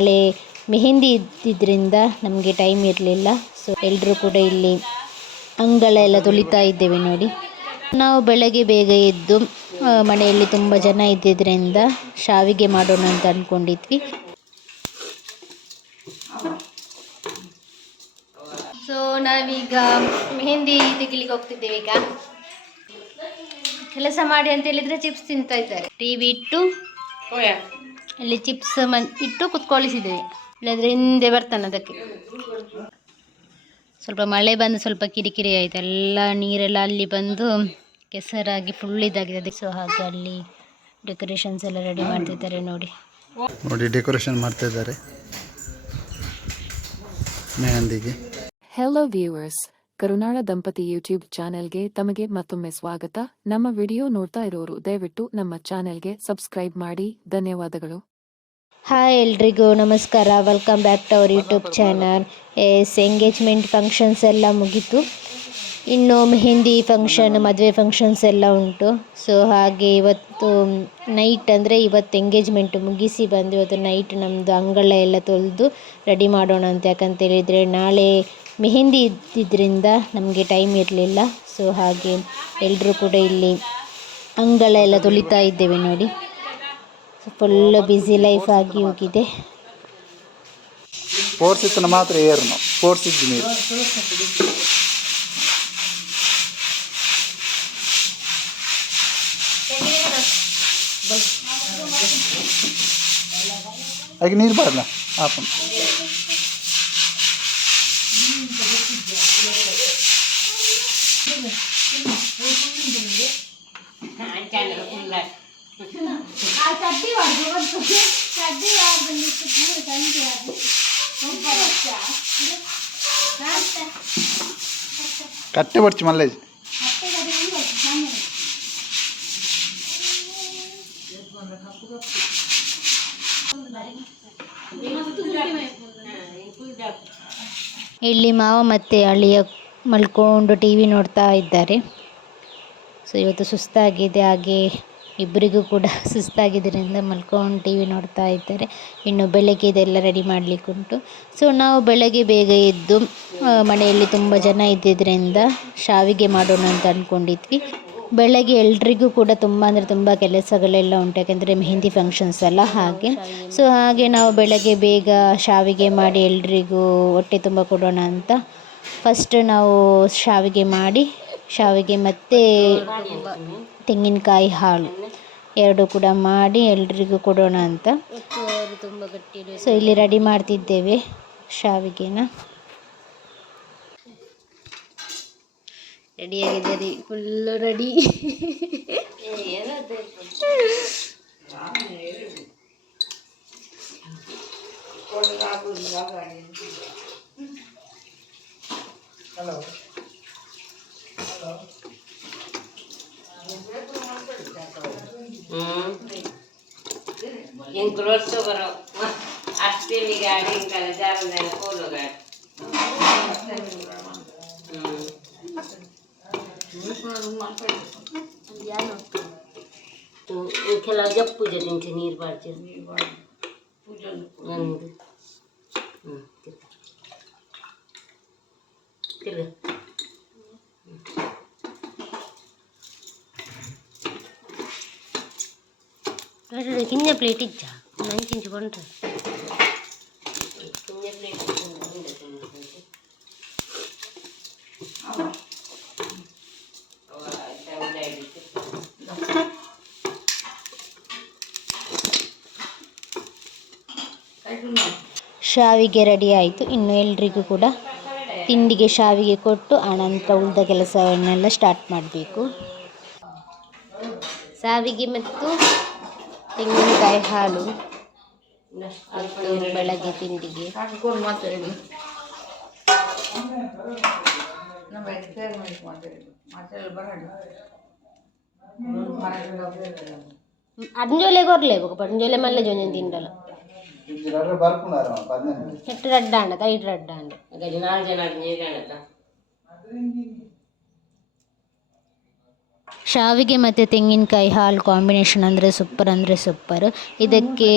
ನಾಳೆ ಮೆಹೆಂದಿ ಇದ್ದಿದ್ದರಿಂದ ನಮಗೆ ಟೈಮ್ ಇರಲಿಲ್ಲ. ಸೊ ಎಲ್ಲರೂ ಕೂಡ ಇಲ್ಲಿ ಅಂಗಳ ಎಲ್ಲ ತೊಳಿತಾ ಇದ್ದೇವೆ ನೋಡಿ. ನಾವು ಬೆಳಗ್ಗೆ ಬೇಗ ಎದ್ದು ಮನೆಯಲ್ಲಿ ತುಂಬ ಜನ ಇದ್ದಿದ್ದರಿಂದ ಶಾವಿಗೆ ಮಾಡೋಣ ಅಂತ ಅಂದ್ಕೊಂಡಿದ್ವಿ ಸೊ ನಾವೀಗ ಮೆಹಂದಿ ತೆಗಿಲಿಕ್ಕೆ ಹೋಗ್ತಿದ್ದೇವೆ ಈಗ. ಕೆಲಸ ಮಾಡಿ ಅಂತ ಹೇಳಿದ್ರೆ ಚಿಪ್ಸ್ ತಿಂತಾ ಇದ್ದಾರೆ. ಟಿವಿ ಇಟ್ಟು ಅಲ್ಲಿ ಚಿಪ್ಸ್ ಮನ್ ಇಟ್ಟು ಕುತ್ಕೊಳಿಸಿದ್ದೇವೆ ಇಲ್ಲದ್ರೆ ಹಿಂದೆ ಬರ್ತಾನೆ ಅದಕ್ಕೆ. ಸ್ವಲ್ಪ ಮಳೆ ಬಂದು ಸ್ವಲ್ಪ ಕಿರಿಕಿರಿ ಆಯಿತು. ಎಲ್ಲ ನೀರೆಲ್ಲ ಅಲ್ಲಿ ಬಂದು ಕೆಸರಾಗಿ ಫುಲ್ ಇದಾಗಿದೆ. ಅದಕ್ಕೆ ಸೊ ಹಾಗೆ ಅಲ್ಲಿ ಡೆಕೋರೇಷನ್ಸ್ ಎಲ್ಲ ರೆಡಿ ಮಾಡ್ತಿದ್ದಾರೆ ನೋಡಿ. ನೋಡಿ ಡೆಕೋರೇಷನ್ ಮಾಡ್ತಾ ಇದ್ದಾರೆ ಮೆಹಂದಿಗೆ. ಹೆಲೋ ವ್ಯೂವರ್ಸ್ ಕರುನಾಳ ದಂಪತಿ ಯೂಟ್ಯೂಬ್ ಚಾನೆಲ್ಗೆ ತಮಗೆ ಮತ್ತೊಮ್ಮೆ ಸ್ವಾಗತ. ನಮ್ಮ ವಿಡಿಯೋ ನೋಡ್ತಾ ಇರೋರು ದಯವಿಟ್ಟು ನಮ್ಮ ಚಾನೆಲ್ಗೆ ಸಬ್ಸ್ಕ್ರೈಬ್ ಮಾಡಿ. ಧನ್ಯವಾದಗಳು. ಹಾಯ್ ಎಲ್ರಿಗೂ ನಮಸ್ಕಾರ. Welcome back to our YouTube channel as engagement functions ಎಲ್ಲ ಮುಗೀತು. ಇನ್ನು ಮೆಹಂದಿ ಫಂಕ್ಷನ್ ಮದುವೆ ಫಂಕ್ಷನ್ಸ್ ಎಲ್ಲ ಉಂಟು. ಸೊ ಹಾಗೆ ಇವತ್ತು ನೈಟ್ ಅಂದರೆ ಇವತ್ತು ಎಂಗೇಜ್ಮೆಂಟ್ ಮುಗಿಸಿ ಬಂದು ಇವತ್ತು ನೈಟ್ ನಮ್ಮದು ಅಂಗಳ ಎಲ್ಲ ತೊಳೆದು ರೆಡಿ ಮಾಡೋಣ ಅಂತ ಯಾಕಂತ ಹೇಳಿದರೆ ನಾಳೆ ಮೆಹಂದಿ ಇದ್ದಿದ್ದರಿಂದ ನಮಗೆ ಟೈಮ್ ಇರಲಿಲ್ಲ. ಸೊ ಹಾಗೆ ಎಲ್ಲರೂ ಕೂಡ ಇಲ್ಲಿ ಅಂಗಳ ಎಲ್ಲ ತೊಳಿತಾ ಇದ್ದೇವೆ ನೋಡಿ. ಫುಲ್ ಬ್ಯುಸಿ ಲೈಫ್ ಆಗಿ ಹೋಗಿದೆ. ಫೋರ್ಸ್ ಇತ್ತು ಮಾತ್ರ ಏರ್ನು. ಫೋರ್ಸ್ ಇದ್ದು ನೀರು ಹಾಗೆ ನೀರು ಬರಲ್ಲ ಆಪನ್ ಕಟ್ಟೆ ಬರ್ಚಿ ಮಲ್ಲೇಜ್ ಇಲ್ಲಿ ಮಾವ ಮತ್ತೆ ಅಳಿಯ ಮಲ್ಕೊಂಡು ಟಿ ವಿ ನೋಡ್ತಾ ಇದ್ದಾರೆ. ಸೊ ಇವತ್ತು ಸುಸ್ತಾಗಿದೆ ಹಾಗೆ ಇಬ್ಬರಿಗೂ ಕೂಡ ಸುಸ್ತಾಗಿದ್ದರಿಂದ ಮಲ್ಕೊಂಡು ಟಿ ವಿ ನೋಡ್ತಾ ಇದ್ದಾರೆ. ಇನ್ನು ಬೆಳಗ್ಗೆ ಇದೆಲ್ಲ ರೆಡಿ ಮಾಡಲಿಕ್ಕುಂಟು. ಸೊ ನಾವು ಬೆಳಗ್ಗೆ ಬೇಗ ಎದ್ದು ಮನೆಯಲ್ಲಿ ತುಂಬ ಜನ ಇದ್ದಿದ್ದರಿಂದ ಶಾವಿಗೆ ಮಾಡೋಣ ಅಂತ ಅಂದ್ಕೊಂಡಿದ್ವಿ ಬೆಳಗ್ಗೆ ಎಲ್ರಿಗೂ ಕೂಡ ತುಂಬ ಅಂದರೆ ತುಂಬ ಕೆಲಸಗಳೆಲ್ಲ ಉಂಟು, ಯಾಕೆಂದರೆ ಮೆಹಂದಿ ಫಂಕ್ಷನ್ಸ್ ಎಲ್ಲ ಹಾಗೆ. ಸೊ ಹಾಗೆ ನಾವು ಬೆಳಗ್ಗೆ ಬೇಗ ಶಾವಿಗೆ ಮಾಡಿ ಎಲ್ರಿಗೂ ಹೊಟ್ಟೆ ತುಂಬ ಕೊಡೋಣ ಅಂತ ಫಸ್ಟ್ ನಾವು ಶಾವಿಗೆ ಮಾಡಿ, ಶಾವಿಗೆ ಮತ್ತು ತೆಂಗಿನಕಾಯಿ ಹಾಲು. ಎರಡು ಕೂಡ ಮಾಡಿ ಎಲ್ರಿಗೂ ಕೊಡೋಣ ಅಂತ. ಸೊ ಇಲ್ಲಿ ರೆಡಿ ಮಾಡ್ತಿದ್ದೇವೆ ಶಾವಿಗೆನ. ರೆಡಿಯಾಗಿದೆ ರೀ ಫುಲ್ಲು ರೆಡಿ ಹಲೋ keluar ఇంక రోజుతో కొర అస్తిని గాడి ఇంకా జారం పూలు గాడి ఇంకెలా జప్పు జరించి నీరు పాడిచి తిరగ ತಿರ್ಗ ಕಿನ್ನ ಪ್ಲೇಟ್ ಕೊಂಡ್ರೆ ಕಿಂಜ ಪ್ಲೇಟ್ ಶಾವಿಗೆ ರೆಡಿ ಆಯಿತು. ಇನ್ನು ಎಲ್ರಿಗೂ ಕೂಡ ತಿಂಡಿಗೆ ಶಾವಿಗೆ ಕೊಟ್ಟು ಆನಂತರ ಉಳಿದ ಕೆಲಸವನ್ನೆಲ್ಲ ಸ್ಟಾರ್ಟ್ ಮಾಡಬೇಕು. ಶಾವಿಗೆ ಮತ್ತು ತೆಂಗಿನಕಾಯಿ ಹಾಲು ಮತ್ತು ಬೆಳಗ್ಗೆ ತಿಂಡಿಗೆ ಅಂಜೋಲೆ ಕೊರ್ಲೇಬೇಕು ಪಂಜೋಲೆ ಮಲ್ಲೆ ಜೊಂಜನ್ ತಿಂಡಲ ಎಟ್ಟು ರಡ್ಡ ಅಂಡ ತೈಡ್ ರಡ್ಡ ಅಂಡ ಗಜ ನಾಲ್ಕು ಜನ ನೀರು ಶಾವಿಗೆ ಮತ್ತು ತೆಂಗಿನಕಾಯಿ ಹಾಲು ಕಾಂಬಿನೇಷನ್ ಅಂದರೆ ಸೂಪರ್ ಅಂದರೆ ಸೂಪರ್ ಇದಕ್ಕೆ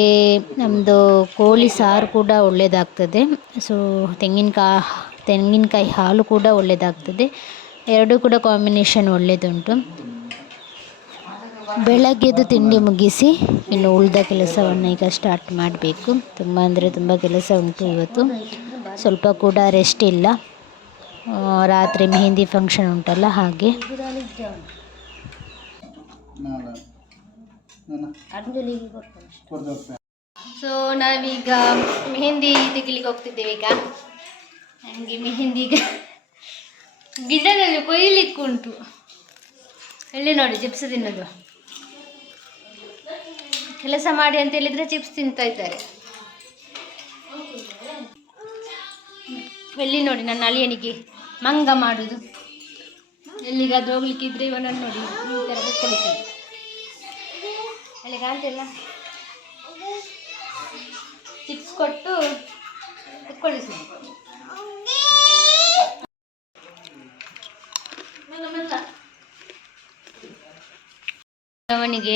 ನಮ್ಮದು ಕೋಳಿ ಸಾರು ಕೂಡ ಒಳ್ಳೆಯದಾಗ್ತದೆ ಸೊ ತೆಂಗಿನಕಾಯಿ ತೆಂಗಿನಕಾಯಿ ಹಾಲು ಕೂಡ ಒಳ್ಳೆಯದಾಗ್ತದೆ ಎರಡೂ ಕೂಡ ಕಾಂಬಿನೇಷನ್ ಒಳ್ಳೆಯದುಂಟು ಬೆಳಗ್ಗೆದು ತಿಂಡಿ ಮುಗಿಸಿ ಇನ್ನು ಉಳಿದ ಕೆಲಸವನ್ನು ಈಗ ಸ್ಟಾರ್ಟ್ ಮಾಡಬೇಕು. ತುಂಬ ಅಂದರೆ ತುಂಬ ಕೆಲಸ ಉಂಟು ಇವತ್ತು. ಸ್ವಲ್ಪ ಕೂಡ ರೆಸ್ಟ್ ಇಲ್ಲ. ರಾತ್ರಿ ಮೆಹಂದಿ ಫಂಕ್ಷನ್ ಉಂಟಲ್ಲ ಹಾಗೆ. ಸೊ ನಾವೀಗ ಮೆಹಂದಿ ತೆಗಿಲಿಕ್ಕೆ ಹೋಗ್ತಿದ್ದೇವೆ ಈಗ. ನನಗೆ ಮೆಹಂದಿ ಈಗ ಗಿಡದಲ್ಲಿ ಕೊಯ್ಲಿಕ್ಕುಂಟು ಎಲ್ಲಿ ನೋಡಿ ಚಿಪ್ಸ್ ತಿನ್ನೋದು. ಕೆಲಸ ಮಾಡಿ ಅಂತ ಹೇಳಿದ್ರೆ ಚಿಪ್ಸ್ ತಿಂತಾ ಇದ್ದಾರೆ. ಎಲ್ಲಿ ನೋಡಿ ನನ್ನ ಅಳಿಯನಿಗೆ ಮಂಗ ಮಾಡುದು. ಎಲ್ಲಿಗಾದ್ರೂ ಹೋಗ್ಲಿಕ್ಕಿದ್ರೆ ಇವನನ್ನು ನೋಡಿ. ಕಳಿಸಿ ಅಲ್ಲಿ ಕಾಣ್ತಿಲ್ಲ ಚಿಪ್ಸ್ ಕೊಟ್ಟು ಕಳಿಸಿ ಅವನಿಗೆ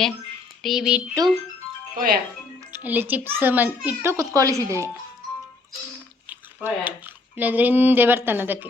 ಟಿ ವಿ ಇಟ್ಟು ಅಲ್ಲಿ ಚಿಪ್ಸ್ ಮನ್ ಇಟ್ಟು ಕುತ್ಕೊಳ್ಳಿಸಿದ್ದೇವೆ ಇಲ್ಲದ್ರೆ ಹಿಂದೆ ಬರ್ತಾನೆ ಅದಕ್ಕೆ.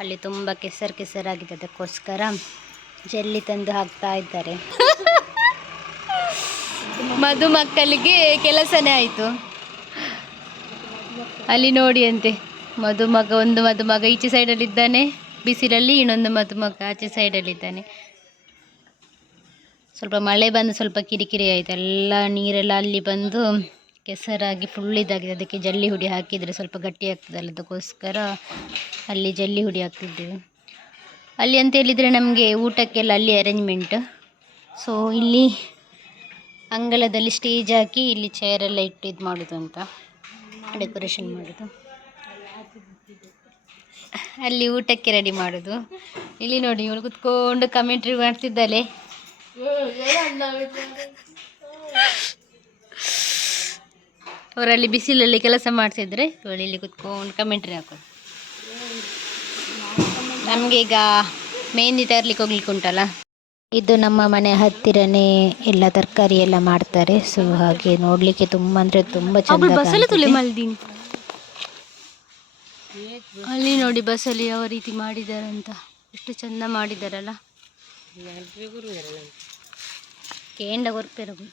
ಅಲ್ಲಿ ತುಂಬ ಕೆಸರು ಕೆಸರಾಗಿದೆ. ಅದಕ್ಕೋಸ್ಕರ ಜಲ್ಲಿ ತಂದು ಹಾಕ್ತಾ ಇದ್ದಾರೆ. ಮಧುಮಕ್ಕಳಿಗೆ ಕೆಲಸನೇ ಆಯಿತು. ಅಲ್ಲಿ ನೋಡಿ ಅಂತೆ ಮಧುಮಗ ಒಂದು ಮಧುಮಗ ಈಚೆ ಸೈಡಲ್ಲಿದ್ದಾನೆ ಬಿಸಿಲಲ್ಲಿ ಇನ್ನೊಂದು ಮಧುಮಗ ಆಚೆ ಸೈಡಲ್ಲಿದ್ದಾನೆ ಸ್ವಲ್ಪ ಮಳೆ ಬಂದು ಸ್ವಲ್ಪ ಕಿರಿಕಿರಿ ಆಯಿತು. ಎಲ್ಲ ನೀರೆಲ್ಲ ಅಲ್ಲಿ ಬಂದು ಕೆಸರಾಗಿ ಫುಲ್ ಇದಾಗಿದೆ. ಅದಕ್ಕೆ ಜಲ್ಲಿ ಹುಡಿ ಹಾಕಿದರೆ ಸ್ವಲ್ಪ ಗಟ್ಟಿ ಆಗ್ತದಲ್ಲ ಅದಕ್ಕೋಸ್ಕರ ಅಲ್ಲಿ ಜಲ್ಲಿ ಹುಡಿ ಹಾಕ್ತಿದ್ದೇವೆ ಅಲ್ಲಿ ಅಂತ ಹೇಳಿದರೆ ನಮಗೆ ಊಟಕ್ಕೆಲ್ಲ ಅಲ್ಲಿ ಅರೇಂಜ್ಮೆಂಟ್ ಸೊ ಇಲ್ಲಿ ಅಂಗಳದಲ್ಲಿ ಸ್ಟೇಜ್ ಹಾಕಿ ಇಲ್ಲಿ ಚೇರೆಲ್ಲ ಇಟ್ಟು ಇದು ಮಾಡೋದು ಅಂತ ಡೆಕೋರೇಷನ್ ಮಾಡೋದು. ಅಲ್ಲಿ ಊಟಕ್ಕೆ ರೆಡಿ ಮಾಡೋದು. ಇಲ್ಲಿ ನೋಡಿ, ಇವಳು ಕುತ್ಕೊಂಡು ಕಮೆಂಟ್ರಿ ಮಾಡ್ತಿದ್ದಾಳೆ. ಅವರಲ್ಲಿ ಬಿಸಿಲಲ್ಲಿ ಕೆಲಸ ಮಾಡ್ತಿದ್ರೆ ಇವಳು ಇಲ್ಲಿ ಕುತ್ಕೊಂಡು ಕಮೆಂಟ್ರಿ ಹಾಕೋದು. ನಮಗೆ ಈಗ ಮೆಹಂದಿ ತರ್ಲಿಕ್ಕೆ ಹೋಗ್ಲಿಕ್ಕೆ ಉಂಟಲ್ಲ? ಇದು ನಮ್ಮ ಮನೆ ಹತ್ತಿರನೇ ಎಲ್ಲ ತರಕಾರಿ ಎಲ್ಲ ಮಾಡ್ತಾರೆ. ಸೊ ಹಾಗೆ ನೋಡ್ಲಿಕ್ಕೆ ತುಂಬಾ ಅಂದ್ರೆ ತುಂಬಾ ಚೆನ್ನಾಗಿ. ಅಲ್ಲಿ ನೋಡಿ ಬಸಲಿ ಯಾವ ರೀತಿ ಮಾಡಿದ್ದಾರೆ ಅಂತ ಎಷ್ಟು ಚಂದ ಮಾಡಿದಾರಲ್ಲ. ಕೇಂಡ ಕೊರ್ಪೆರಗು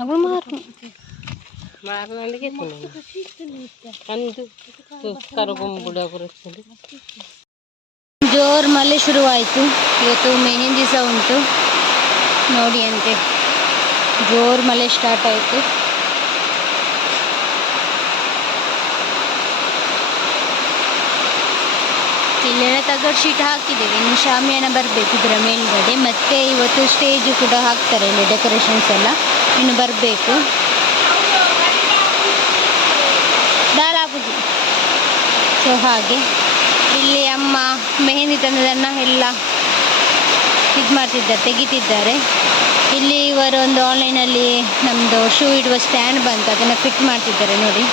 అప్పుడు మారు మారినందుకే అందు ಕರಗೊಂಬಿಡು ಅವರೊಚ್ಚಿಂದು ಜೋರು ಮಳೆ ಶುರುವಾಯಿತು ಇವತ್ತು ಮೆಹೆಂದಿ ಸಹ ಉಂಟು ನೋಡಿ ಅಂತೆ ಜೋರು ಮಳೆ ಸ್ಟಾರ್ಟ್ ಆಯಿತು ಇಲ್ಲೆಲ್ಲ ತಗಡು ಶೀಟ್ ಹಾಕಿದ್ದೇವೆ ಇನ್ನು ಶಾಮಿಯಾನ ಬರಬೇಕು ಇದರ ಮೇಲ್ಗಡೆ. ಮತ್ತೆ ಇವತ್ತು ಸ್ಟೇಜು ಕೂಡ ಹಾಕ್ತಾರೆ ಇಲ್ಲಿ ಡೆಕೋರೇಷನ್ಸ್ ಎಲ್ಲ. ಇನ್ನು ಬರಬೇಕು. ದಾಲಾಪುಜಿ ಸೊ ಹಾಗೆ. ಇಲ್ಲಿ ಅಮ್ಮ ಮೆಹಂದಿ ತಂದದನ್ನು ಎಲ್ಲ ಇದು ಮಾಡ್ತಿದ್ದಾರೆ, ತೆಗಿತಿದ್ದಾರೆ. ಇಲ್ಲಿ ಇವರೊಂದು ಆನ್ಲೈನಲ್ಲಿ ನಮ್ಮದು ಶೂ ಇಡುವ ಸ್ಟ್ಯಾಂಡ್ ಬಂತು. ಅದನ್ನು ಫಿಟ್ ಮಾಡ್ತಿದ್ದಾರೆ ನೋಡಿ.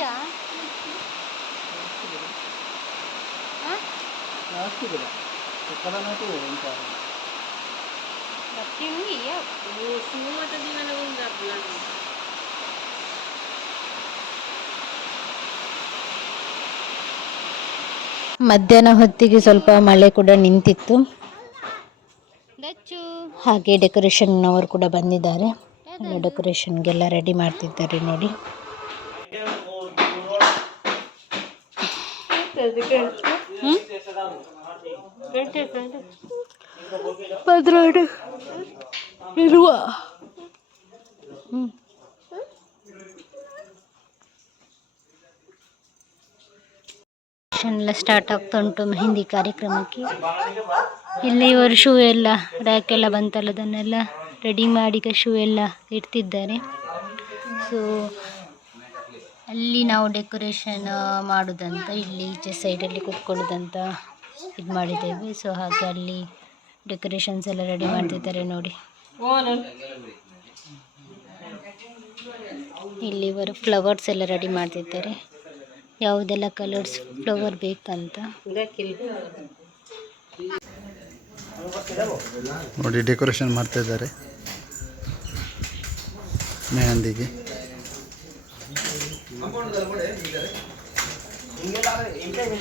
ನಿಜ ಮಧ್ಯಾಹ್ನ ಹೊತ್ತಿಗೆ ಸ್ವಲ್ಪ ಮಳೆ ಕೂಡ ನಿಂತಿತ್ತು. ಹಾಗೆ ಹಾಗೆ ಡೆಕೋರೇಷನ್ನವರು ಕೂಡ ಬಂದಿದ್ದಾರೆ. ಡೆಕೋರೇಷನ್ಗೆಲ್ಲ ರೆಡಿ ಮಾಡ್ತಿದ್ದಾರೆ ನೋಡಿ. ಇರುವ ಎಲ್ಲ ಸ್ಟಾರ್ಟ್ ಆಗ್ತಾ ಉಂಟು ಮೆಹಂದಿ ಕಾರ್ಯಕ್ರಮಕ್ಕೆ. ಇಲ್ಲಿ ಇವರು ಶೂ ಎಲ್ಲ ರ್ಯಾಕ್ ಎಲ್ಲ ಬಂತಲ್ಲ, ಅದನ್ನೆಲ್ಲ ರೆಡಿ ಮಾಡಿ ಶೂ ಎಲ್ಲ ಇಡ್ತಿದ್ದಾರೆ. ಸೊ ಅಲ್ಲಿ ನಾವು ಡೆಕೋರೇಷನ್ ಮಾಡೋದಂತ, ಇಲ್ಲಿ ಈಚೆ ಸೈಡಲ್ಲಿ ಕೂತ್ಕೊಳ್ಳೋದಂತ ಇದು ಮಾಡಿದ್ದೇವೆ. ಸೊ ಹಾಗೆ ಅಲ್ಲಿ ಡೆಕೋರೇಷನ್ಸ್ ಎಲ್ಲ ರೆಡಿ ಮಾಡ್ತಿದ್ದಾರೆ ನೋಡಿ. ಇಲ್ಲಿ ಇವರು ಫ್ಲವರ್ಸ್ ಎಲ್ಲ ರೆಡಿ ಮಾಡ್ತಿದ್ದಾರೆ. ಯಾವುದೆಲ್ಲ ಕಲರ್ಸ್ ಫ್ಲವರ್ ಬೇಕಂತ. ನೋಡಿ ಡೆಕೋರೇಷನ್ ಮಾಡ್ತಾ ಇದ್ದಾರೆ ಮೆಹಂದಿಗೆ.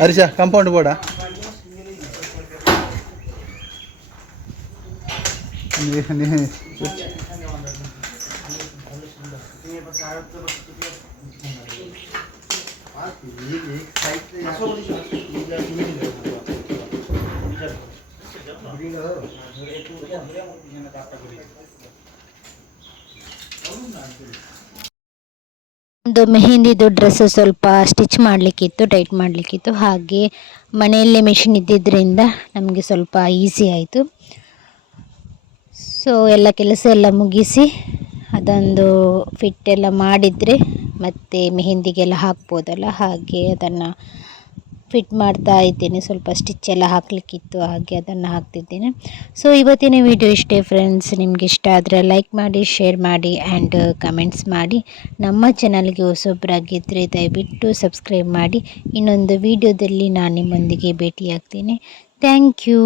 ಹರೀಶ ಕಾಂಪೌಂಡ್ ಬೋರ್ಡಾ ನೀ- ನೀ- ಒಂದು ಮೆಹಂದಿದು ಡ್ರೆಸ್ ಸ್ವಲ್ಪ ಸ್ಟಿಚ್ ಮಾಡಲಿಕ್ಕಿತ್ತು ಟೈಟ್ ಮಾಡಲಿಕ್ಕಿತ್ತು. ಹಾಗೆ ಮನೆಯಲ್ಲೇ ಮೆಷಿನ್ ಇದ್ದಿದ್ದರಿಂದ ನಮಗೆ ಸ್ವಲ್ಪ ಈಸಿ ಆಯಿತು. ಸೊ ಎಲ್ಲ ಕೆಲಸ ಎಲ್ಲ ಮುಗಿಸಿ ಅದೊಂದು ಫಿಟ್ಟೆಲ್ಲ ಮಾಡಿದರೆ ಮತ್ತೆ ಮೆಹೆಂದಿಗೆಲ್ಲ ಹಾಕ್ಬೋದಲ್ಲ, ಹಾಗೆ ಅದನ್ನು ಫಿಟ್ ಮಾಡ್ತಾ ಇದ್ದೇನೆ. ಸ್ವಲ್ಪ ಸ್ಟಿಚ್ ಎಲ್ಲ ಹಾಕಲಿಕ್ಕಿತ್ತು, ಹಾಗೆ ಅದನ್ನು ಹಾಕ್ತಿದ್ದೇನೆ. ಸೊ ಇವತ್ತಿನ ವಿಡಿಯೋ ಇಷ್ಟೇ ಫ್ರೆಂಡ್ಸ್ ನಿಮ್ಗೆ ಇಷ್ಟ ಆದರೆ ಲೈಕ್ ಮಾಡಿ ಶೇರ್ ಮಾಡಿ ಆ್ಯಂಡ್ ಕಮೆಂಟ್ಸ್ ಮಾಡಿ. ನಮ್ಮ ಚಾನಲ್ಗೆ ಹೊಸೊಬ್ಬರಾಗಿದ್ದರೆ ದಯವಿಟ್ಟು ಸಬ್ಸ್ಕ್ರೈಬ್ ಮಾಡಿ. ಇನ್ನೊಂದು ವಿಡಿಯೋದಲ್ಲಿ ನಾನು ನಿಮ್ಮೊಂದಿಗೆ ಭೇಟಿಯಾಗ್ತೀನಿ. Thank you